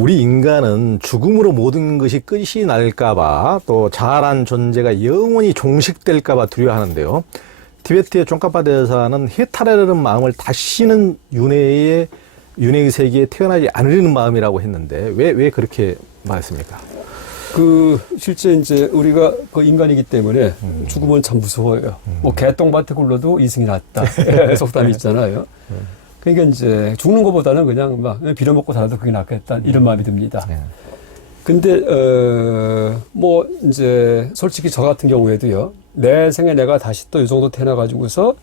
우리 인간은 죽음으로 모든 것이 끝이 날까봐 또 자아란 존재가 영원히 종식될까봐 두려워하는데요. 티베트의 쫑카파 대사는 해탈하려는 마음을 다시는 윤회의 세계에 태어나지 않으려는 마음이라고 했는데 왜 그렇게 말했습니까? 실제 이제 우리가 인간이기 때문에 죽음은 참 무서워요. 뭐 개똥밭에 굴러도 이승이 낫다. 속담이 있잖아요. 그러니까 이제 죽는 것보다는 그냥 막 빌어먹고 살아도 그게 낫겠다. 이런 마음이 듭니다. 근데, 뭐, 이제, 솔직히 저 같은 경우에도요, 내 생에 내가 다시 또 이 정도 태어나가지고서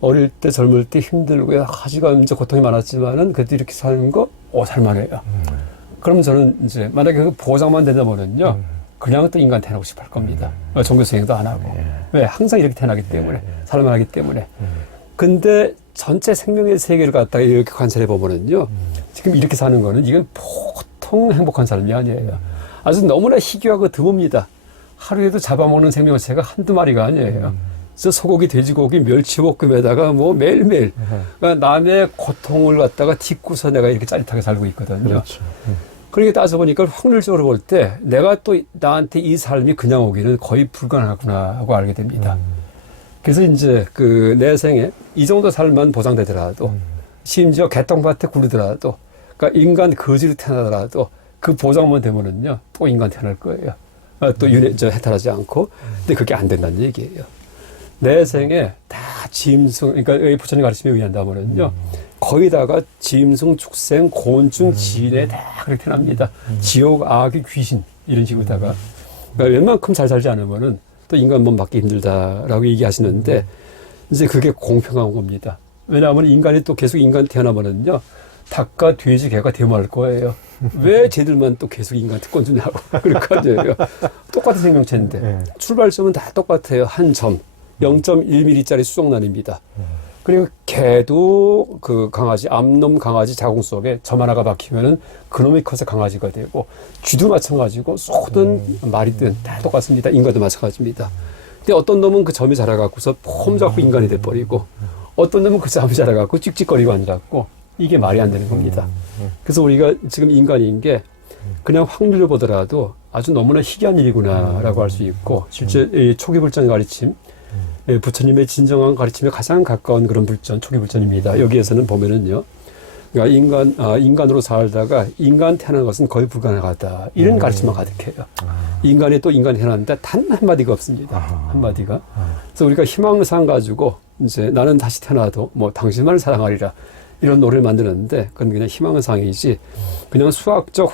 어릴 때 젊을 때 힘들고 여러 가지가 이제 고통이 많았지만은 그래도 이렇게 사는 거, 살만해요. 그럼 저는 이제, 만약에 그 보장만 된다면은요, 그냥 또 인간 태어나고 싶어 할 겁니다. 종교수행도 안 하고. 왜? 항상 이렇게 태어나기 때문에, 살만하기 때문에. 근데 전체 생명의 세계를 갖다가 이렇게 관찰해 보면은요, 지금 이렇게 사는 거는 이건 보통 행복한 삶이 아니에요. 아주 너무나 희귀하고 드뭅니다. 하루에도 잡아먹는 생명체가 한두 마리가 아니에요. 그래서 소고기, 돼지고기, 멸치볶음에다가 뭐 매일매일 그러니까 남의 고통을 갖다가 딛고서 내가 이렇게 짜릿하게 살고 있거든요. 그렇죠. 그러니까 따져보니까 확률적으로 볼 때 내가 또 나한테 이 삶이 그냥 오기는 거의 불가능하구나 하고 알게 됩니다. 그래서 이제 내 생에 이 정도 삶만 보장되더라도 심지어 개똥밭에 굴르더라도 그러니까 인간 거지로 태어나더라도 그 보장만 되면은요 또 인간 태어날 거예요. 또 해탈하지 않고. 근데 그게 안 된다는 얘기예요. 내 생에 다 짐승, 그러니까 부처님 가르침에 의한다면은요 거의다가 짐승, 축생, 곤충, 지네 다 그렇게 태어납니다. 지옥, 악의 귀신 이런 식으로다가 그러니까 웬만큼 잘 살지 않으면은 또 인간 몸 맞기 힘들다라고 얘기하시는데 이제 그게 공평한 겁니다. 왜냐하면 인간이 또 계속 인간 태어나면은요 닭과 돼지, 개가 대모할 거예요. 왜 쟤들만 또 계속 인간 특권 주냐고 그렇거든요. 똑같은 생명체인데 출발점은 다 똑같아요. 한 점 0.1mm짜리 수정란입니다. 그리고 개도 강아지, 암놈 강아지 자궁 속에 점 하나가 박히면은 그놈이 커서 강아지가 되고, 쥐도 마찬가지고, 소든 말이든 다 똑같습니다. 인간도 마찬가지입니다. 근데 어떤 놈은 그 점이 자라갖고서 폼 잡고 인간이 돼버리고, 어떤 놈은 그 점이 자라갖고 찍찍거리고 앉아갖고, 이게 말이 안 되는 겁니다. 그래서 우리가 지금 인간인 게 그냥 확률을 보더라도 아주 너무나 희귀한 일이구나라고 할 수 있고, 실제 이 초기 불전 가르침, 부처님의 진정한 가르침에 가장 가까운 그런 불전, 초기 불전입니다. 여기에서는 보면은요, 그러니까 인간으로 살다가 인간 태어나는 것은 거의 불가능하다. 이런 가르침만 가득해요. 인간이 또 인간이 태어났는데 단 한마디가 없습니다. 한마디가. 그래서 우리가 희망상 가지고 이제 나는 다시 태어나도 뭐 당신만을 사랑하리라. 이런 노래를 만드는데 그건 그냥 희망상이지 그냥 수학적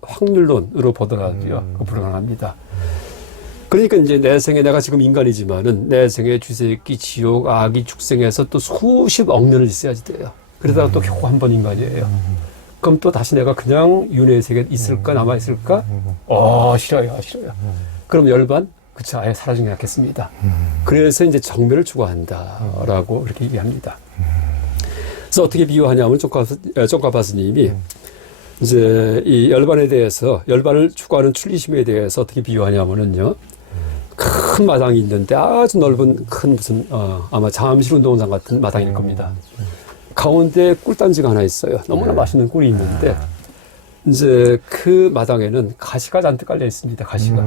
확률론으로 보더라도요. 불가능합니다. 그러니까 이제 내 생에 내가 지금 인간이지만은 내 생에 쥐새끼, 지옥, 아기, 축생에서 또 수십억 년을 있어야지 돼요. 그러다가 또 겨우 한 번 인간이에요. 그럼 또 다시 내가 그냥 윤회의 세계에 있을까, 남아있을까? 싫어요. 그럼 열반? 그쵸, 아예 사라진 게 낫겠습니다. 그래서 이제 정멸을 추구한다라고 이렇게 얘기합니다. 그래서 어떻게 비유하냐면 쫑카파 스님이 이제 이 열반에 대해서, 열반을 추구하는 출리심에 대해서 어떻게 비유하냐면은요, 큰 마당이 있는데 아주 넓은 큰 무슨 아마 잠실 운동장 같은 마당일 겁니다. 가운데 꿀단지가 하나 있어요. 너무나 맛있는 꿀이 있는데 이제 그 마당에는 가시가 잔뜩 깔려 있습니다. 가시가.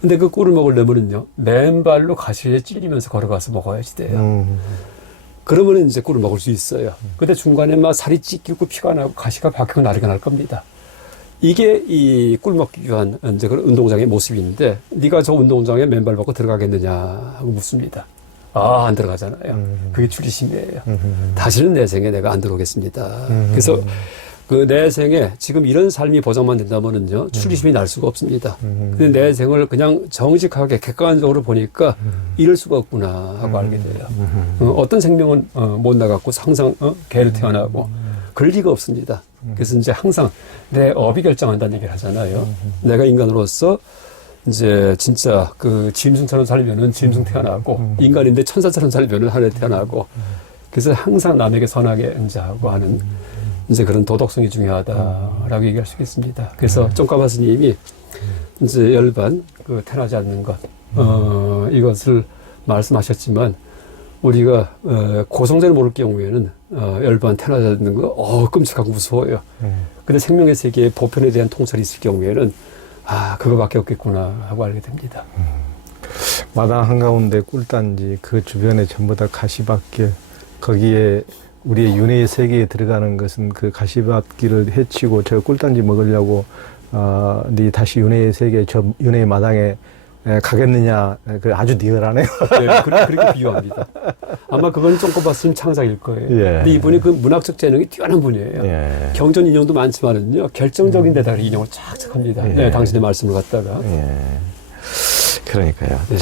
근데 그 꿀을 먹으려면은요 맨발로 가시에 찔리면서 걸어가서 먹어야지 돼요. 그러면 이제 꿀을 먹을 수 있어요. 근데 중간에 막 살이 찢기고 피가 나고 가시가 박히고 난리가 날 겁니다. 이게 이 꿀 먹기 위한 이제 그런 운동장의 모습인데, 네가 저 운동장에 맨발 벗고 들어가겠느냐 하고 묻습니다. 안 들어가잖아요. 그게 출리심이에요. 다시는 내 생에 내가 안 들어오겠습니다. 그래서 그 내 생에 지금 이런 삶이 보장만 된다면은요, 출리심이 날 수가 없습니다. 근데 내 생을 그냥 정직하게 객관적으로 보니까 이럴 수가 없구나 하고 알게 돼요. 어떤 생명은 못 나갔고 항상 개로 태어나고 그럴 리가 없습니다. 그래서 이제 항상 내 업이 결정한다는 얘기를 하잖아요. 내가 인간으로서 이제 진짜 그 짐승처럼 살면은 짐승 태어나고, 인간인데 천사처럼 살면은 하늘에 태어나고, 그래서 항상 남에게 선하게 응자하고 하는 이제 그런 도덕성이 중요하다라고 얘기할 수 있겠습니다. 그래서 쫑카파 스님이 이제 열반 태어나지 않는 것, 이것을 말씀하셨지만 우리가 고성전을 모를 경우에는 열반 태어나는 거 끔찍하고 무서워요. 근데 생명의 세계의 보편에 대한 통찰이 있을 경우에는 그거밖에 없겠구나 하고 알게 됩니다. 마당 한가운데 꿀단지 그 주변에 전부 다 가시밭길, 거기에 우리의 윤회의 세계에 들어가는 것은 그 가시밭길을 헤치고 저 꿀단지 먹으려고 네 다시 윤회의 세계 저 윤회의 마당에 가겠느냐. 그 아주 리얼하네요. 네, 그렇게 비유합니다. 아마 그건 좀 꼽았으면 창작일 거예요. 예. 근데 이분이 그 문학적 재능이 뛰어난 분이에요. 예. 경전 인용도 많지만은요, 결정적인 데다가 인용을 쫙쫙 합니다. 예. 네, 당신의 말씀을 갖다가. 예. 그러니까요. 네.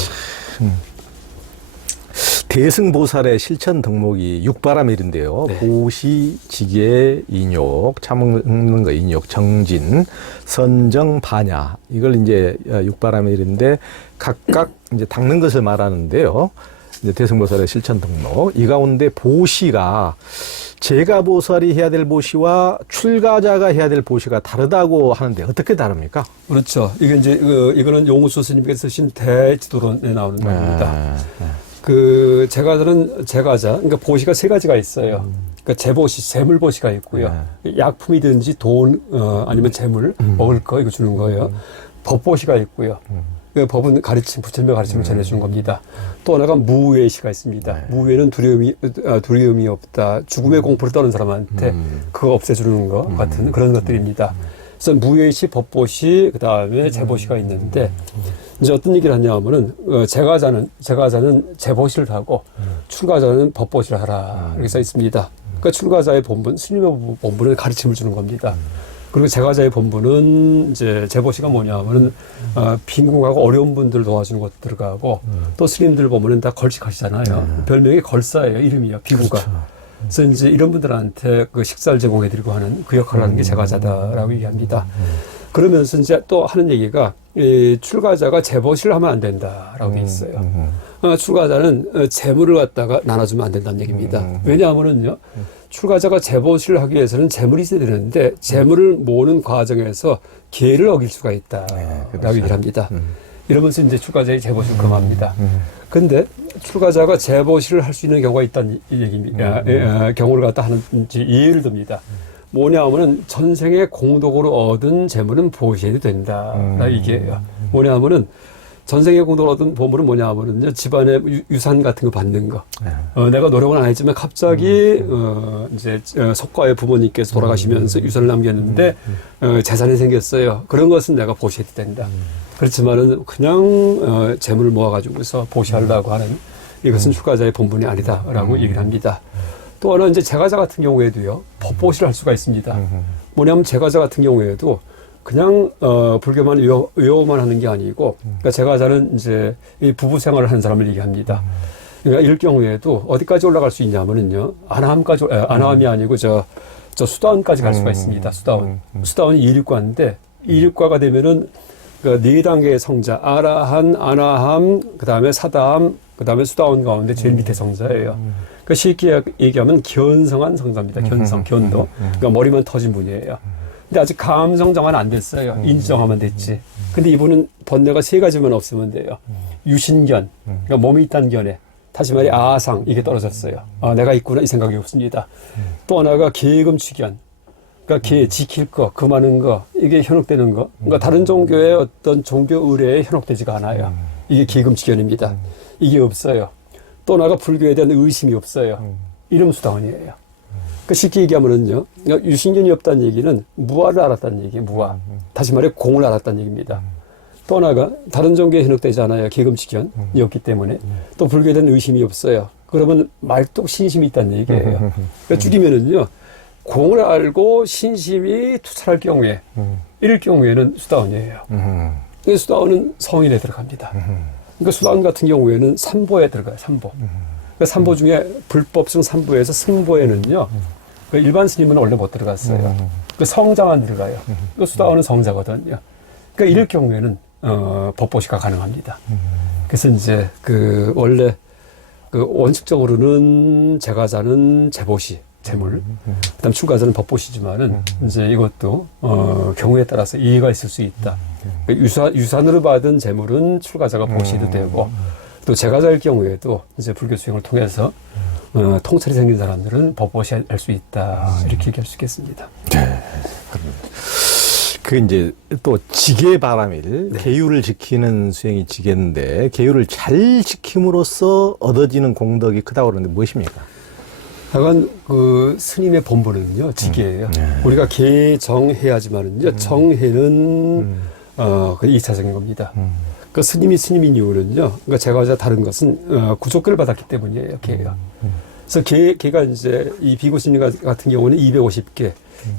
대승보살의 실천 덕목이 육바라밀인데요. 네. 보시, 지계, 인욕, 참먹는 거 인욕, 정진, 선정, 반야. 이걸 이제 육바라밀인데 각각 이제 닦는 것을 말하는데요. 이제 대승보살의 실천 덕목. 이 가운데 보시가 제가보살이 해야 될 보시와 출가자가 해야 될 보시가 다르다고 하는데 어떻게 다릅니까? 그렇죠. 이게 이제, 이거는 용우수 스님께서 쓰신 대지도론에 나오는 말입니다. 그 제가자, 그러니까 보시가 세 가지가 있어요. 그러니까 재보시, 재물보시가 있고요. 약품이든지 돈, 아니면 재물, 먹을 거 이거 주는 거예요. 법보시가 있고요. 그 법은 가르침, 부처님의 가르침을 전해주는 겁니다. 또 하나가 무외시가 있습니다. 무외는 두려움이 없다. 죽음의 공포를 떠는 사람한테 그거 없애주는 것 같은 그런 것들입니다. 그래서 무외시, 법보시, 그 다음에 재보시가 있는데, 이제 어떤 얘기를 하냐 하면은, 제가자는 재보시를 하고, 출가자는 법보시를 하라. 이렇게 써 있습니다. 그러니까 출가자의 본분, 스님의 본분은 가르침을 주는 겁니다. 그리고 제가자의 본분은 이제 재보시가 뭐냐 하면은, 빈궁하고 어려운 분들 도와주는 것도 들어가고, 또 스님들 보면은 다 걸식하시잖아요. 별명이 걸사예요. 이름이요. 비구가. 그렇죠. 그래서 이제 이런 분들한테 그 식사를 제공해드리고 하는 그 역할을 하는 게 제가자다라고 얘기합니다. 그러면서 이제 또 하는 얘기가 이 출가자가 재보시를 하면 안 된다라고 돼 있어요. 출가자는 재물을 갖다가 나눠주면 안 된다는 얘기입니다. 왜냐하면은요, 출가자가 재보시를 하기 위해서는 재물이 있어야 되는데 재물을 모으는 과정에서 기회를 어길 수가 있다라고 얘기를 합니다. 이러면서 이제 출가자의 재보시를 금합니다. 근데 출가자가 재보시를 할 수 있는 경우가 있다는 얘기입니다. 경우를 갖다 하는지 예를 듭니다. 뭐냐 하면은 전생에 공덕으로 얻은 재물은 보시해도 된다. 이게 뭐냐 하면은 전생에 공덕으로 얻은 보물은 뭐냐 하면은 집안의 유산 같은 거 받는 거. 내가 노력은 안 했지만 갑자기 이제 석가의 부모님께서 돌아가시면서 유산을 남겼는데 재산이 생겼어요. 그런 것은 내가 보시해도 된다. 그렇지만은 그냥 재물을 모아가지고서 보시하려고 하는 이것은 출가자의 본분이 아니다라고 얘기를 합니다. 또 하나 이제 제가자 같은 경우에도요, 법보시를 할 수가 있습니다. 뭐냐면 제가자 같은 경우에도 그냥 불교만 외워만 하는 게 아니고, 그러니까 제가자는 이제 이 부부 생활을 하는 사람을 얘기합니다. 그러니까 이럴 경우에도 어디까지 올라갈 수 있냐면은요, 아나함이 아니고 저 수다원까지 갈 수가 있습니다. 수다원이 이륙과인데 이륙과가 되면은 그 네 단계의 성자, 아라한, 아나함, 그 다음에 사다함, 그 다음에 수다원 가운데 제일 밑에 성자예요. 그러니까 쉽게 얘기하면 견성한 성자입니다. 견도. 그러니까 머리만 터진 분이에요. 근데 아직 감성 정화는 안 됐어요. 인지 정화만 됐지. 근데 이분은 번뇌가 세 가지만 없으면 돼요. 유신견, 그러니까 몸이 있다는 견해. 다시 말해 아상, 이게 떨어졌어요. 내가 있구나 이 생각이 없습니다. 또 하나가 계금취견. 그러니까 지킬 거, 금하는 거, 이게 현혹되는 거. 그러니까 다른 종교의 어떤 종교 의례에 현혹되지가 않아요. 이게 기금치견입니다. 이게 없어요. 또 나가 불교에 대한 의심이 없어요. 이름 수다원이에요. 그러니까 쉽게 얘기하면은요, 그러니까 유신견이 없다는 얘기는 무아를 알았다는 얘기예요. 무아. 다시 말해 공을 알았다는 얘기입니다. 또 하나가 다른 종교에 현혹되지 않아요. 기금치견이 없기 때문에. 또 불교에 대한 의심이 없어요. 그러면 말뚝 신심이 있다는 얘기예요. 그러니까 줄이면은요, 공을 알고 신심이 투철할 경우에, 이럴 경우에는 수다원이에요. 근데 수다원은 성인에 들어갑니다. 그러니까 수다원 같은 경우에는 삼보에 들어가요, 삼보. 그러니까 삼보 중에 불법성 삼보에서 승보에는요, 일반 스님은 원래 못 들어갔어요. 그 성자만 들어가요. 그 수다원은 성자거든요. 그러니까 이럴 경우에는, 법보시가 가능합니다. 그래서 이제 원래 원칙적으로는 제가자는 재보시, 재물. 그다음 출가자는 법보시지만은 이제 이것도 경우에 따라서 이해가 있을 수 있다. 유산으로 받은 재물은 출가자가 보시도 되고, 또 제가자일 경우에도 이제 불교 수행을 통해서 통찰이 생긴 사람들은 법보시 할 수 있다. 이렇게 얘기할 수 있겠습니다. 네. 그 이제 또 지계바람일 계율을 지키는 수행이 지계인데 계율을 잘 지킴으로써 얻어지는 공덕이 크다고 그러는데 무엇입니까? 하여간 그 스님의 본분은요 지계예요. 우리가 계정해야지만은요 정해는 그 2차적인 겁니다. 그 스님이 스님인 이유는요. 그러니까 제가 다른 것은 구족교를 받았기 때문이에요. 계가. 그래서 계가 이제 이 비구 스님 같은 경우는 250개,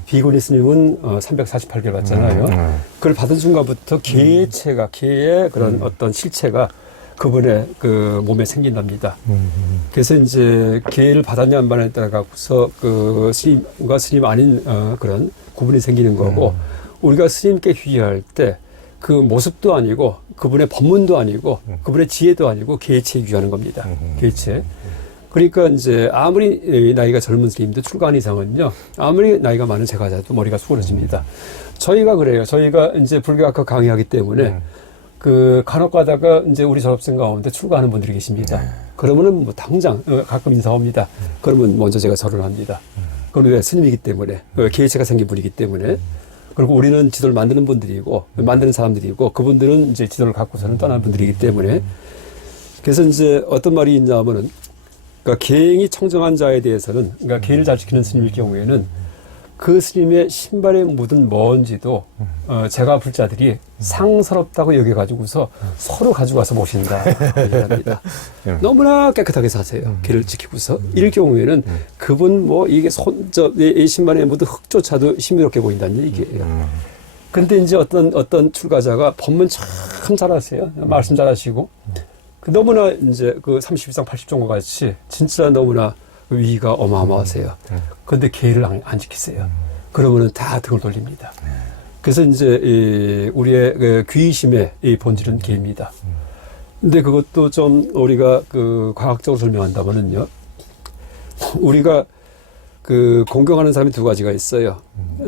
비구니 스님은 348개를 받잖아요. 그걸 받은 순간부터 계체가 계의 그런 어떤 실체가 그분의 그 몸에 생긴답니다. 그래서 이제 계를 받았냐 안 받았냐에 따라서 그 스님과 스님 아닌 그런 구분이 생기는 거고 우리가 스님께 휘하할 때 그 모습도 아니고 그분의 법문도 아니고 그분의 지혜도 아니고 계체에 귀하는 겁니다. 계체. 그러니까 이제 아무리 나이가 젊은 스님도 출가한 이상은요. 아무리 나이가 많은 제가자도 머리가 수그러집니다. 저희가 그래요. 저희가 이제 불교학과 강의하기 때문에 그 간혹 가다가 이제 우리 졸업생 가운데 출가하는 분들이 계십니다. 그러면은 뭐 당장 가끔 인사옵니다. 그러면 먼저 제가 절을 합니다. 그건 왜 스님이기 때문에 계체가 생긴 분이기 때문에 그리고 우리는 지도를 만드는 분들이고 만드는 사람들이고 그분들은 이제 지도를 갖고서는 떠나는 분들이기 때문에 그래서 이제 어떤 말이 있냐면은 그러니까 계행이 청정한 자에 대해서는 그러니까 계를 잘 지키는 스님일 경우에는 그 스님의 신발에 묻은 먼지도 제가 불자들이 상스럽다고 여겨가지고서 서로 가지고 와서 모신다. 얘기합니다. 너무나 깨끗하게 사세요. 계를 지키고서. 이럴 경우에는 그분 뭐 이게 이 신발에 묻은 흙조차도 신비롭게 보인다는 얘기예요. 근데 이제 어떤 출가자가 법문 참 잘하세요. 말씀 잘하시고. 너무나 이제 그 32상 80종과 같이 진짜 너무나 위기가 어마어마하세요. 그런데 계를 안 지키세요. 그러면은 다 등을 돌립니다. 그래서 이제 우리의 그 귀의심의 이 본질은 계입니다. 근데 그것도 좀 우리가 그 과학적으로 설명한다면은요. 우리가 그 공경하는 사람이 두 가지가 있어요.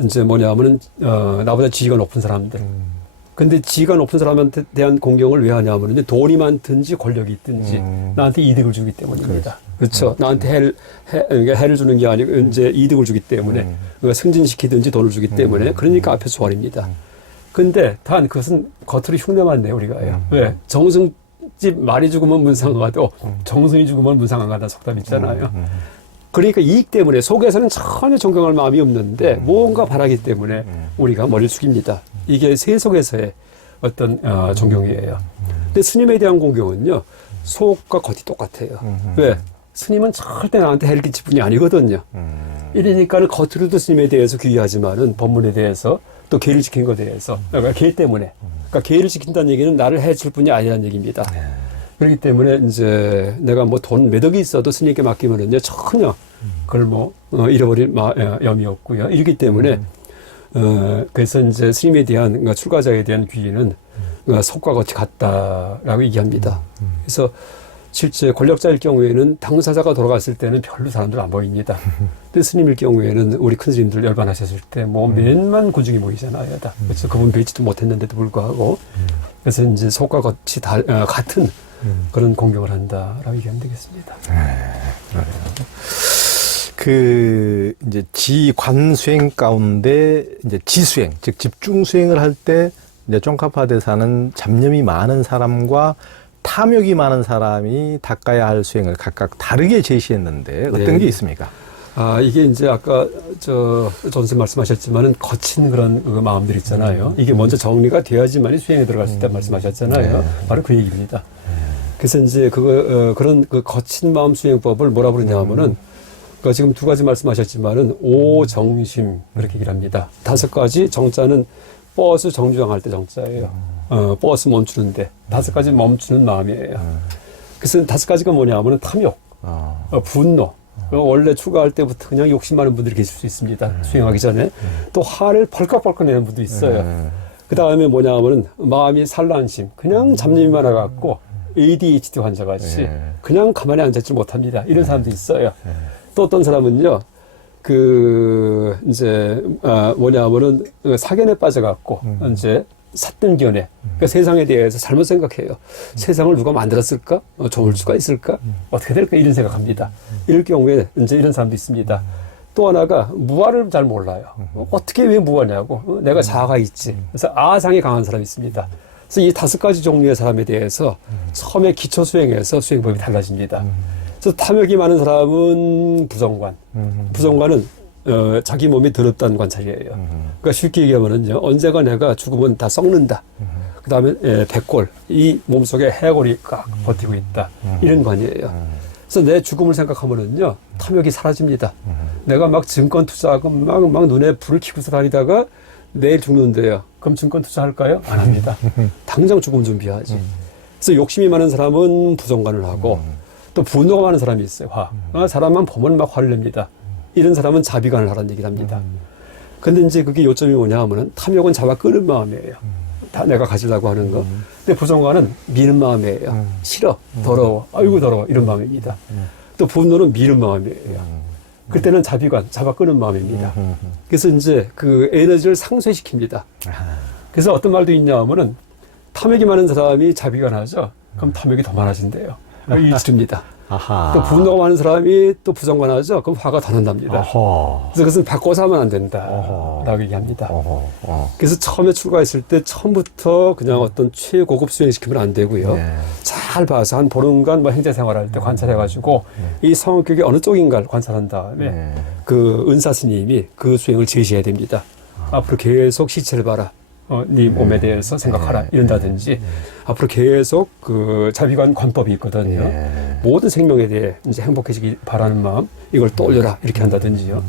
이제 뭐냐면은 나보다 지위가 높은 사람들. 근데 지위가 높은 사람한테 대한 공경을 왜 하냐면은 돈이 많든지 권력이 있든지 나한테 이득을 주기 때문입니다. 그렇죠. 나한테 해를 주는 게 아니고 이제 이득을 주기 때문에 승진시키든지 돈을 주기 때문에 그러니까 앞에 소환입니다. 근데 단 그것은 겉으로 흉내만 내요 우리가요. 왜? 정승집 말이 죽으면 문상 가도 정승이 죽으면 문상 안 간다는 속담 있잖아요. 그러니까 이익 때문에 속에서는 전혀 존경할 마음이 없는데 뭔가 바라기 때문에 우리가 머리를 숙입니다. 이게 세속에서의 어떤 존경이에요. 근데 스님에 대한 공경은요. 속과 겉이 똑같아요. 왜? 스님은 절대 나한테 해를 끼칠 분이 아니거든요. 이러니까는 겉으로도 스님에 대해서 귀의하지만은 법문에 대해서 또 계를 지킨 것에 대해서 그러니까 계 때문에 그러니까 계를 지킨다는 얘기는 나를 해줄 분이 아니라는 얘기입니다. 그렇기 때문에 이제 내가 뭐 돈 몇 억이 있어도 스님께 맡기면은요 전혀 그걸 뭐 잃어버릴 염이 없고요. 이렇기 때문에 그래서 이제 스님에 대한 그러니까 출가자에 대한 귀의는 속과 겉이 같다라고 얘기합니다. 그래서 실제 권력자일 경우에는 당사자가 돌아갔을 때는 별로 사람들 안 보입니다. 근데 스님일 경우에는 우리 큰 스님들 열반하셨을 때 뭐 몇만 군중이 모이잖아요. 다. 그래서 그분 뵈지도 못했는데도 불구하고 그래서 이제 속과 겉이 같은 그런 공경을 한다라고 얘기하면 되겠습니다. 그러네요. 그 이제 지관 수행 가운데 이제 지수행, 즉 집중 수행을 할 때 이제 쫑카파대사는 잡념이 많은 사람과 탐욕이 많은 사람이 닦아야 할 수행을 각각 다르게 제시했는데 어떤 게 있습니까? 이게 이제 아까 전선 말씀하셨지만은 거친 그런 그 마음들 있잖아요. 이게 먼저 정리가 돼야지만이 수행에 들어갈 수 있다는 말씀하셨잖아요. 바로 그 얘기입니다. 그래서 이제 그런 그 거친 마음 수행법을 뭐라 부르냐면은 그러니까 지금 두 가지 말씀하셨지만은 오정심 그렇게 얘기를 합니다. 5가지 정자는 버스 정류장할 때 정자예요. 버스 멈추는데 5가지 멈추는 마음이에요. 그래서 5가지가 뭐냐면은 탐욕, 분노. 원래 출가할 때부터 그냥 욕심 많은 분들이 계실 수 있습니다. 수행하기 전에. 또 화를 벌컥벌컥 내는 분도 있어요. 그 다음에 뭐냐면은 마음이 산란심. 그냥 잡념이 많아갖고 ADHD 환자같이 그냥 가만히 앉아있지 못합니다. 이런 사람도 있어요. 또 어떤 사람은요, 뭐냐면은 사견에 빠져갖고, 이제, 사뜬견에 그러니까 세상에 대해서 잘못 생각해요. 세상을 누가 만들었을까? 좋을 수가 있을까? 어떻게 될까? 이런 생각합니다. 이럴 경우에 이제 이런 사람도 있습니다. 또 하나가 무아를 잘 몰라요. 어떻게 왜 무아냐고. 내가 자아가 있지. 그래서 아상이 강한 사람이 있습니다. 그래서 이 5가지 종류의 사람에 대해서 처음에 기초 수행에서 수행법이 달라집니다. 그래서 탐욕이 많은 사람은 부정관. 부정관은 자기 몸이 더럽다는 관찰이에요. 그러니까 쉽게 얘기하면은요, 언제가 내가 죽으면 다 썩는다. 그 다음에 백골, 이 몸속에 해골이 꽉 버티고 있다. 이런 관이에요. 그래서 내 죽음을 생각하면은요, 탐욕이 사라집니다. 내가 막 증권 투자하고 막 눈에 불을 켜고서 다니다가 내일 죽는데요. 그럼 증권 투자할까요? 안 합니다. 당장 죽음 준비하지. 그래서 욕심이 많은 사람은 부정관을 하고 또 분노가 많은 사람이 있어요. 사람만 보면 막 화를 냅니다. 이런 사람은 자비관을 하라는 얘기를 합니다. 근데 이제 그게 요점이 뭐냐 하면은 탐욕은 잡아 끄는 마음이에요. 다 내가 가지려고 하는 거. 근데 부정관은 미는 마음이에요. 싫어, 더러워, 아이고 더러워 이런 마음입니다. 또 분노는 미는 마음이에요. 그때는 자비관, 잡아 끄는 마음입니다. 그래서 이제 그 에너지를 상쇄시킵니다. 그래서 어떤 말도 있냐 하면은 탐욕이 많은 사람이 자비관 하죠. 그럼 탐욕이 더 많아진대요. 일치입니다. 아하. 또 분노가 많은 사람이 또 부정관 하죠. 그럼 화가 더 난답니다. 어허. 그래서 그것은 바꿔서 하면 안 된다. 어허. 라고 얘기합니다. 어허. 그래서 처음에 출가했을 때 처음부터 그냥 어떤 최고급 수행시키면 안 되고요. 네. 잘 봐서 한 보름간 뭐 행제 생활할 때 관찰해가지고 이 성격이 어느 쪽인가를 관찰한 다음에 그 은사 스님이 그 수행을 제시해야 됩니다. 앞으로 계속 시체를 봐라. 네 몸에 대해서 생각하라. 이런다든지 앞으로 계속 그 자비관 관법이 있거든요. 모든 생명에 대해 이제 행복해지길 바라는 마음 이걸 떠올려라. 이렇게 한다든지요.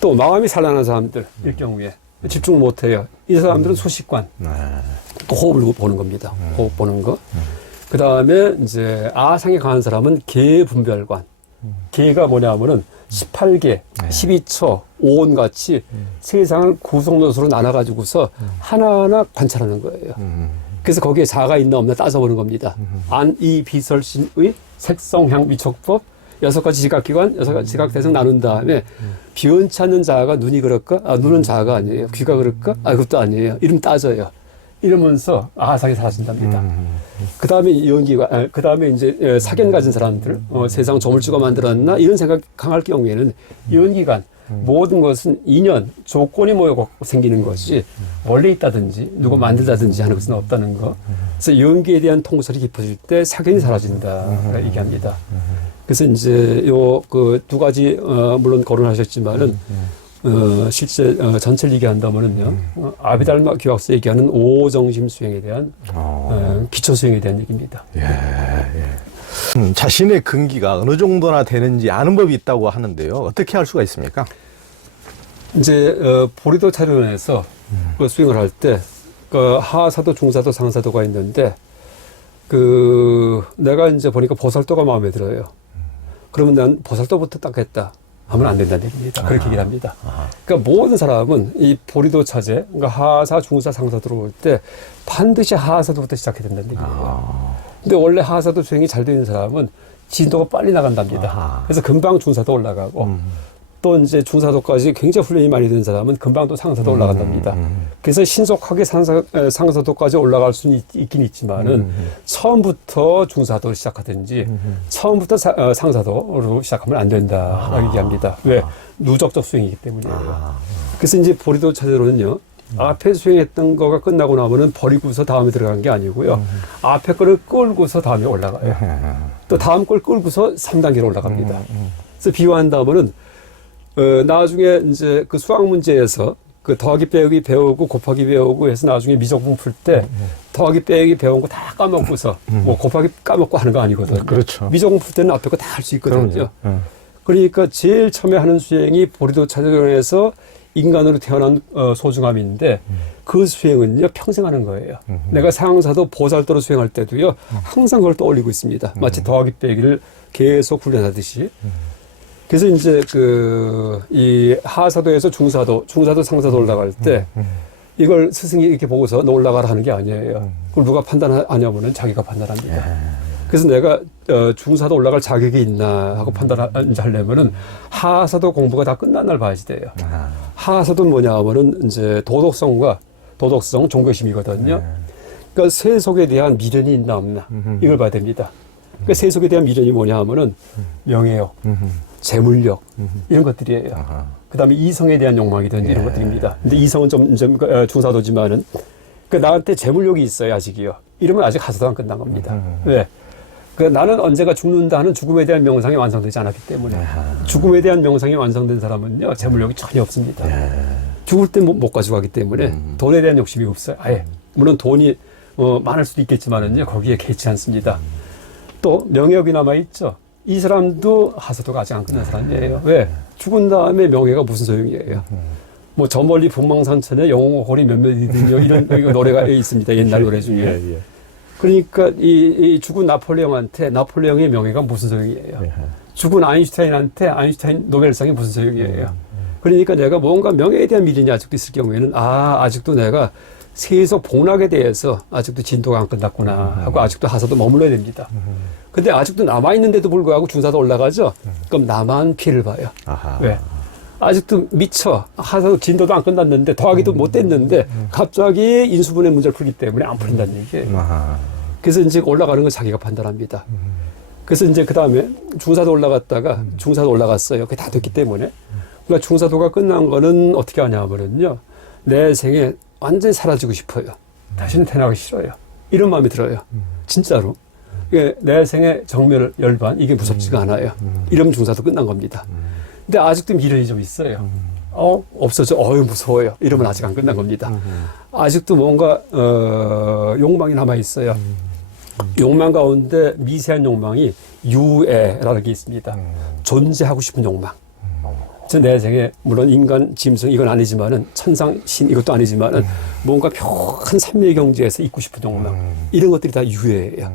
또 마음이 산란한 사람들 일 경우에 집중 못해요. 이 사람들은 소식관. 또 호흡을 보는 겁니다. 호흡 보는 거. 그 다음에 이제 아상이 강한 사람은 계 분별관. 계가 뭐냐면은 18개, 12처, 오온 같이 세상을 구성요소로 나눠가지고서 하나하나 관찰하는 거예요. 그래서 거기에 자아가 있나 없나 따져보는 겁니다. 안, 이, 비설신의 색성, 향, 미촉법 6가지 지각기관, 6가지 지각대상 나눈 다음에 변치 않는 자아가 눈이 그럴까? 눈은 자아가 아니에요. 귀가 그럴까? 그것도 아니에요. 이름 따져요. 이러면서 아상이 사라진답니다. 그 다음에 연기가, 그 다음에 이제 사견 가진 사람들, 세상 조물주가 만들었나? 이런 생각 강할 경우에는 연기관, 모든 것은 인연, 조건이 모여 생기는 것이 원래 있다든지, 누가 만들다든지 하는 것은 없다는 거. 그래서 연기에 대한 통설이 깊어질 때 사견이 사라진다. 얘기합니다. 그래서 이제 요, 그 2가지, 물론 거론하셨지만은, 실제 전체를 얘기한다면은요, 아비달마 교학서 얘기하는 오정심 수행에 대한 기초 수행에 대한 얘기입니다. 자신의 근기가 어느 정도나 되는지 아는 법이 있다고 하는데요. 어떻게 할 수가 있습니까? 이제 보리도 차련에서 그 수행을 할 때 그 하사도, 중사도, 상사도가 있는데 그 내가 이제 보니까 보살도가 마음에 들어요. 그러면 난 보살도부터 닦겠다. 하면 안 된다는 얘기입니다. 그렇게 얘기를 합니다. 그러니까 모든 사람은 이 보리도 차제, 그러니까 하사, 중사, 상사 들어올 때 반드시 하사도부터 시작해야 된다는 얘기예요. 근데 원래 하사도 수행이 잘 되는 사람은 진도가 빨리 나간답니다. 그래서 금방 중사도 올라가고 또 이제 중사도까지 굉장히 훈련이 많이 된 사람은 금방 또 상사도 올라간답니다. 그래서 신속하게 상사도까지 올라갈 수는 있긴 있지만은 처음부터 중사도를 시작하든지 처음부터 상사도로 시작하면 안 된다. 얘기합니다. 왜? 누적적 수행이기 때문이에요. 그래서 이제 보리도 차제로는요. 앞에 수행했던 거가 끝나고 나면은 버리고서 다음에 들어간 게 아니고요. 앞에 거를 끌고서 다음에 올라가요. 또 다음 걸 끌고서 3단계로 올라갑니다. 그래서 비유한다면은 나중에 이제 그 수학 문제에서 그 더하기 빼기 배우고 곱하기 배우고 해서 나중에 미적분 풀 때 더하기 빼기 배운 거 다 까먹고서 뭐 곱하기 까먹고 하는 거 아니거든요. 그렇죠. 미적분 풀 때는 앞에 거 다 할 수 있거든요. 그러니까 제일 처음에 하는 수행이 보리도 차제론에서 인간으로 태어난 소중함인데 그 수행은요 평생 하는 거예요. 내가 상사도 보살도로 수행할 때도요 항상 그걸 떠올리고 있습니다. 마치 더하기 빼기를 계속 훈련하듯이. 그래서 이제 이 하사도에서 중사도, 상사도 올라갈 때 이걸 스승이 이렇게 보고서 너 올라가라 하는 게 아니에요. 그걸 누가 판단하냐면은 자기가 판단합니다. 그래서 내가 중사도 올라갈 자격이 있나 하고 판단하려면은 하사도 공부가 다 끝난 날 봐야지 돼요. 하사도는 뭐냐 하면은 이제 도덕성과 도덕성, 종교심이거든요. 그러니까 세속에 대한 미련이 있나 없나 이걸 봐야 됩니다. 그러니까 세속에 대한 미련이 뭐냐 하면은 명예욕, 재물욕 이런 것들이에요. 그다음에 이성에 대한 욕망이든지 이런 것들입니다. 근데 이성은 좀 중사도지만은 그 나한테 재물욕이 있어요 아직이요. 이러면 아직 하사도 안 끝난 겁니다. 왜? 그 나는 언제가 죽는다는 죽음에 대한 명상이 완성되지 않았기 때문에 죽음에 대한 명상이 완성된 사람은요 재물욕이 전혀 없습니다. 죽을 때 못 가지고 가기 때문에 돈에 대한 욕심이 없어요. 아예 물론 돈이 많을 수도 있겠지만은요 거기에 개의치 않습니다. 또 명예욕이 남아 있죠. 이 사람도 하사도가 아직 안 끝난 사람이에요. 왜? 죽은 다음에 명예가 무슨 소용이에요? 뭐 저 멀리 북망산천에 영웅홀이 몇몇이든요 이런 노래가 있습니다. 옛날 노래 중에. 그러니까 이 죽은 나폴레옹한테 나폴레옹의 명예가 무슨 소용이에요? 죽은 아인슈타인한테 아인슈타인 노벨상이 무슨 소용이에요? 그러니까 내가 뭔가 명예에 대한 미련이 아직도 있을 경우에는 아직도 내가 세속 복락에 대해서 아직도 진도가 안 끝났구나 하고 아직도 하사도 머물러야 됩니다. 근데 아직도 남아있는데도 불구하고 중사도 올라가죠? 그럼 나만 피해를 봐요. 왜? 아직도 미쳐. 하사도 진도도 안 끝났는데 더하기도 못 됐는데 갑자기 인수분해 문제를 풀기 때문에 안 풀린다는 얘기예요. 그래서 이제 올라가는 건 자기가 판단합니다. 그래서 이제 그 다음에 중사도 올라갔다가 중사도 올라갔어요. 그게 다 됐기 때문에. 그러니까 중사도가 끝난 거는 어떻게 하냐면요. 내 생에 완전히 사라지고 싶어요. 다시는 태어나기 싫어요. 이런 마음이 들어요. 진짜로. 이게 내 생의 정멸 열반 이게 무섭지가 않아요. 이러면 중사도 끝난 겁니다. 근데 아직도 미련이 좀 있어요. 없어져. 무서워요. 이러면 아직 안 끝난 겁니다. 아직도 뭔가 욕망이 남아 있어요. 욕망 가운데 미세한 욕망이 유애라는 게 있습니다. 존재하고 싶은 욕망. 내 생에 물론 인간 짐승 이건 아니지만은 천상 신 이것도 아니지만은 뭔가 큰 삼昧경지에서 있고 싶은 욕망 이런 것들이 다 유애예요.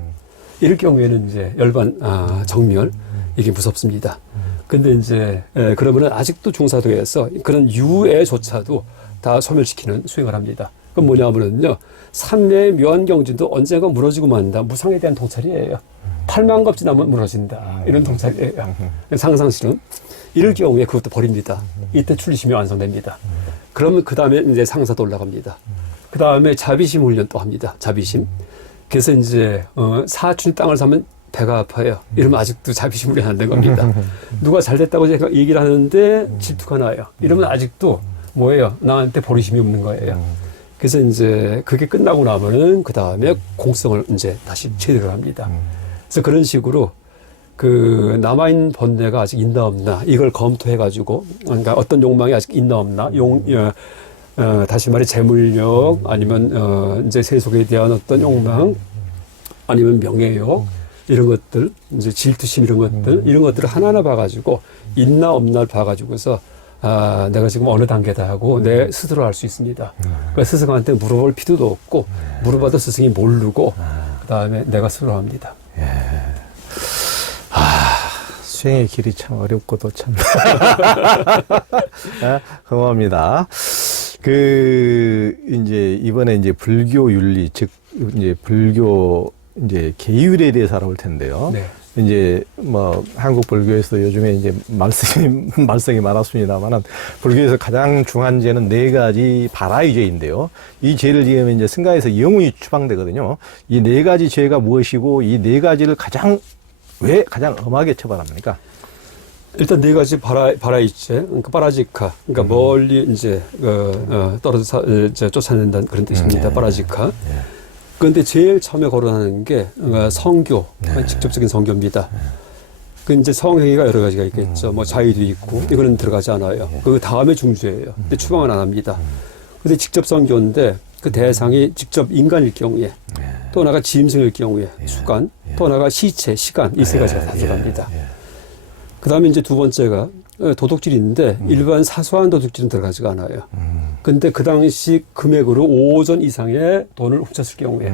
이럴 경우에는 이제 열반 정멸 이게 무섭습니다. 근데 이제 그러면은 아직도 중사도에서 그런 유애조차도 다 소멸시키는 수행을 합니다. 그건 뭐냐면은요 삼매의 묘한 경지도 언젠가 무너지고 만다. 무상에 대한 통찰이에요. 8만 겁 지나면 무너진다. 이런 통찰이에요. 상상실은 이럴 경우에 그것도 버립니다. 이때 출리심이 완성됩니다. 그러면 그 다음에 이제 상사도 올라갑니다. 그 다음에 자비심 훈련 또 합니다. 자비심. 그래서 이제 사춘 땅을 사면 배가 아파요. 이러면 아직도 자비심 훈련 안 된 겁니다. 누가 잘 됐다고 제가 얘기를 하는데 질투가 나요. 이러면 아직도 뭐예요? 나한테 보리심이 없는 거예요. 그래서 이제 그게 끝나고 나면은 그 다음에 공성을 이제 다시 체득을 합니다. 그래서 그런 식으로 그 남아있는 번뇌가 아직 있나 없나 이걸 검토해가지고 그러니까 어떤 욕망이 아직 있나 없나 다시 말해 재물욕 아니면 이제 세속에 대한 어떤 욕망 아니면 명예욕 이런 것들 이제 질투심 이런 것들을 하나하나 봐가지고 있나 없나를 봐가지고서 내가 지금 어느 단계다 하고 내 스스로 알 수 있습니다. 그러니까 스승한테 물어볼 필요도 없고 물어봐도 스승이 모르고 그 다음에 내가 스스로 합니다. 수행의 길이 참 어렵고도 참 고맙습니다. 이제 이번에 이제 불교 윤리 즉 이제 불교 이제 계율에 대해서 알아볼 텐데요. 네. 이제 뭐 한국 불교에서 요즘에 이제 말썽이 많았습니다만은 불교에서 가장 중요한 죄는 4가지 발아의 죄인데요. 이 죄를 지으면 이제 승가에서 영원히 추방되거든요. 이 4가지 죄가 무엇이고 이 4가지를 왜 가장 엄하게 처벌합니까? 일단 4가지 바라이체, 그러니까 파라지카, 그러니까 멀리 이제 떨어져 쫓아낸다는 그런 뜻입니다. 파라지카. 그런데 제일 처음에 거론하는 게 성교, 직접적인 성교입니다. 그 이제 성행위가 여러 가지가 있겠죠. 뭐 자의도 있고 이거는 들어가지 않아요. 그 다음에 중주예요. 근데 추방은 안 합니다. 근데 직접 성교인데 그 대상이 직접 인간일 경우에 또 하나가 짐승일 경우에 수간, 또 하나가 시체, 시간 이 3가지가 다 들어갑니다. 그 다음에 이제 2번째가 도둑질인데 일반 사소한 도둑질은 들어가지가 않아요. 근데 그 당시 금액으로 5전 이상의 돈을 훔쳤을 경우에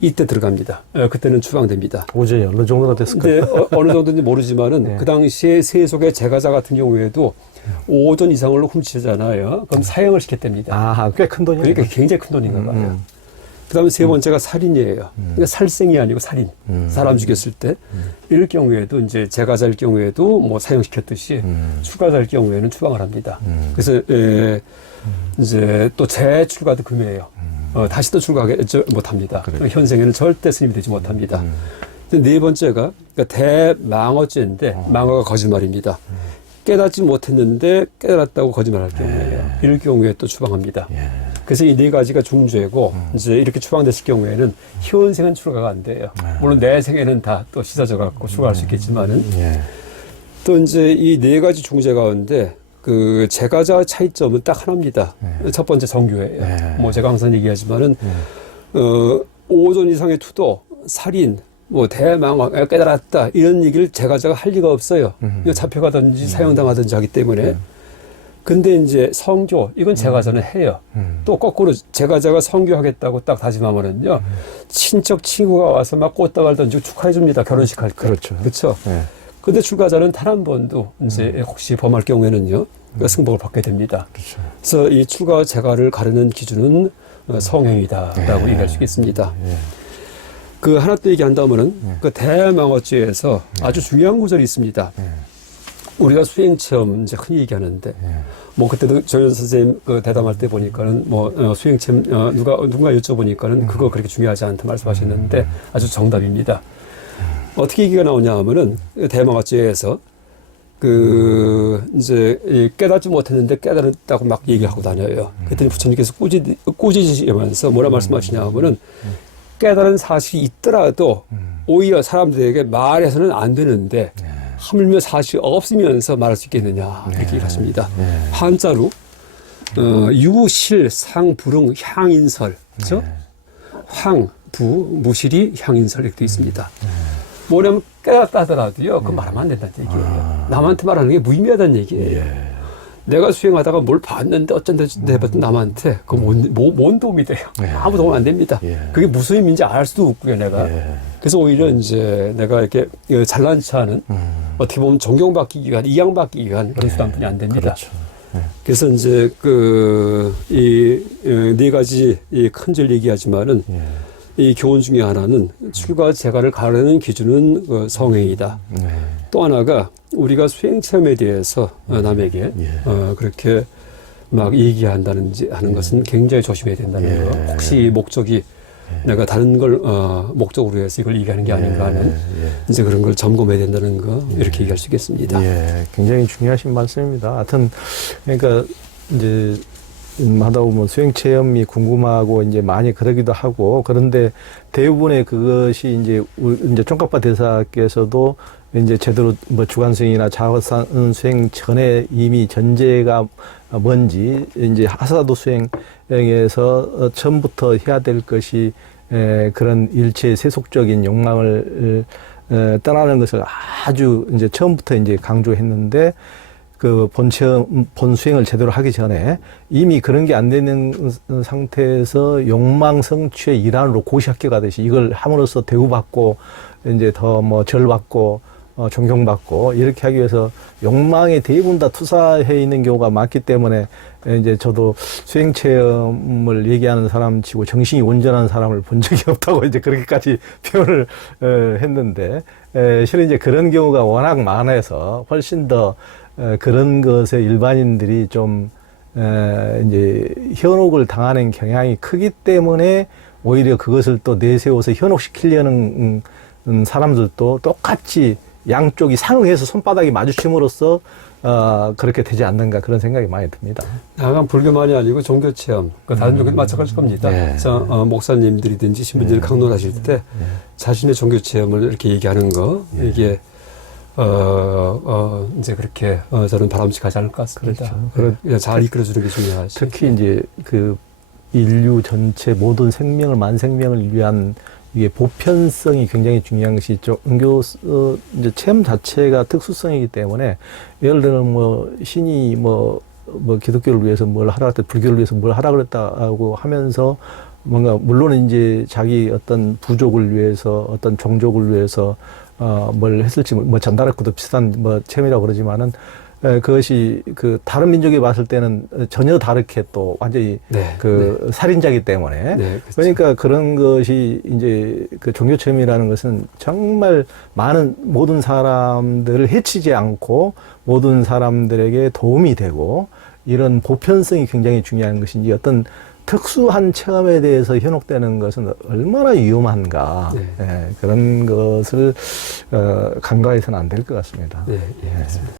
이때 들어갑니다. 그때는 추방됩니다. 5전이 어느 정도나 됐을까? 근데 어느 정도인지 모르지만은 그 당시에 세속의 제가자 같은 경우에도 5전 이상을 훔치잖아요. 그럼 사형을 시켰답니다. 꽤 큰 돈이에요. 그러니까 굉장히 큰 돈인가 봐요. 그 다음에 3번째가 살인이에요. 그러니까 살생이 아니고 살인. 사람 죽였을 때. 이럴 경우에도 이제 제가자일 경우에도 뭐 사형시켰듯이 추가자일 경우에는 추방을 합니다. 그래서 이제 또 재출가도 금해예요. 다시 또 출가하게 못합니다. 그렇죠. 현생에는 절대 스님이 되지 못합니다. 근데 네 번째가 그러니까 대망어죄인데 망어가 거짓말입니다. 깨닫지 못했는데 깨달았다고 거짓말할 경우에요. 이럴 경우에 또 추방합니다. 그래서 이 네 가지가 중죄고 이제 이렇게 추방됐을 경우에는 현생은 출가가 안 돼요. 물론 내 생에는 다 또 씻어져 갖고 출가할 수 있겠지만은 또 이제 이 네 가지 중죄 가운데 그 제가자 차이점은 딱 하나입니다. 첫 번째 정교예요. 뭐 제가 항상 얘기하지만은 5전 이상의 투도, 살인, 뭐 대망언, 깨달았다 이런 얘기를 제가자가 할 리가 없어요. 이거 잡혀가든지 사형당하든지 하기 때문에. 근데 이제 성교 이건 제가자는 해요. 또 거꾸로 제가자가 성교하겠다고 딱 다짐하면은요 친척 친구가 와서 막 꽃다발 던지고 축하해 줍니다. 결혼식 할 때. 그렇죠. 그렇죠. 근데 출가자는 단 한 번도 이제 혹시 범할 경우에는요 승복을 받게 됩니다. 그렇죠. 그래서 이 출가와 제가를 가르는 기준은 성행이다라고 얘기할 수 있겠습니다. 그 하나 또 얘기한다면은 그 대망어죄에서 아주 중요한 구절이 있습니다. 우리가 수행 체험 이제 흔히 얘기하는데 뭐 그때도 조현 선생님 그 대담할 때 보니까는 뭐 수행 체험 누가 여쭤보니까는 그거 그렇게 중요하지 않다 말씀하셨는데 아주 정답입니다. 어떻게 얘기가 나오냐 하면은 대망어죄에서 그 이제 깨닫지 못했는데 깨달았다고 막 얘기하고 다녀요. 그랬더니 부처님께서 꾸짖으시면서 뭐라 말씀하시냐 하면은 깨달은 사실이 있더라도 오히려 사람들에게 말해서는 안 되는데 하물며 사실이 없으면서 말할 수 있겠느냐 이렇게 얘기를 하십니다. 한자로 유실 상불응 향인설 그렇죠? 황, 부, 무실이 향인설 이렇게 되어 있습니다. 뭐냐면 깨닫다 하더라도요 그건 말하면 안 된다는 얘기예요. 남한테 말하는 게 무의미하다는 얘기예요. 내가 수행하다가 뭘 봤는데 어쩐다 해봤던 남한테 그 뭔 도움이 돼요. 아무 도움 안 됩니다. 그게 무슨 의미인지 알 수도 없고요 내가. 그래서 오히려 이제 내가 이렇게 잘난 체하는 어떻게 보면 존경받기 위한 이양받기 위한 그런 수단뿐이 안 됩니다. 그렇죠. 그래서 이제 이 네 가지 큰 절 얘기하지만은 이 교훈 중에 하나는 출가 제가를 가르는 기준은 성행이다. 또 하나가 우리가 수행 체험에 대해서 남에게 그렇게 막 얘기한다는지 하는 것은 굉장히 조심해야 된다는 거. 혹시 이 목적이 내가 다른 걸 목적으로 해서 이걸 얘기하는 게 아닌가 하는 이제 그런 걸 점검해야 된다는 거 이렇게 얘기할 수 있겠습니다. 굉장히 중요하신 말씀입니다. 하여튼 그러니까 이제 하다 보면 수행 체험이 궁금하고 이제 많이 그러기도 하고 그런데 대부분의 그것이 이제 총각파 대사께서도 이제 제대로 뭐 주관 수행이나 자원 수행 전에 이미 전제가 뭔지 이제 하사도 수행에서 처음부터 해야 될 것이 그런 일체의 세속적인 욕망을 떠나는 것을 아주 이제 처음부터 이제 강조했는데 그 본 수행을 제대로 하기 전에 이미 그런 게 안 되는 상태에서 욕망 성취의 일환으로 고시학교 가듯이 이걸 함으로써 대우받고 이제 더 뭐 절받고 존경받고 이렇게 하기 위해서 욕망에 대부분 다 투사해 있는 경우가 많기 때문에 이제 저도 수행 체험을 얘기하는 사람 치고 정신이 온전한 사람을 본 적이 없다고 이제 그렇게까지 표현을 했는데 실은 이제 그런 경우가 워낙 많아서 훨씬 더 그런 것에 일반인들이 좀 이제 현혹을 당하는 경향이 크기 때문에 오히려 그것을 또 내세워서 현혹시키려는 사람들도 똑같이 양쪽이 상응해서 손바닥이 마주침으로써 그렇게 되지 않는가 그런 생각이 많이 듭니다. 다만 불교만이 아니고 종교 체험, 다른 종교도 마찬가지일 겁니다. 그래서 목사님들이든지 신부들이 강론하실 때 자신의 종교 체험을 이렇게 얘기하는 거 이게 이제 그렇게 저는 바람직하지 않을 것 같습니다. 그렇죠. 잘 이끌어주는 게 중요하죠. 특히 이제 그 인류 전체 모든 생명을 만생명을 위한 이게 보편성이 굉장히 중요한 것이 종교 이제 체험 자체가 특수성이기 때문에 예를 들면 뭐 신이 뭐 기독교를 위해서 뭘 하라 그랬다 불교를 위해서 뭘 하라 그랬다고 하면서 뭔가 물론 이제 자기 어떤 부족을 위해서 어떤 종족을 위해서 뭘 했을지 뭐 전달했고도 비슷한 뭐 체험이라고 그러지만은 그것이 그 다른 민족이 봤을 때는 전혀 다르게 또 완전히 살인자이기 때문에 그렇죠. 그러니까 그런 것이 이제 그 종교 체험이라는 것은 정말 많은 모든 사람들을 해치지 않고 모든 사람들에게 도움이 되고 이런 보편성이 굉장히 중요한 것인지 어떤 특수한 체험에 대해서 현혹되는 것은 얼마나 위험한가. 네. 예, 그런 것을 간과해서는 안 될 것 같습니다. 네, 예, 그렇습니다.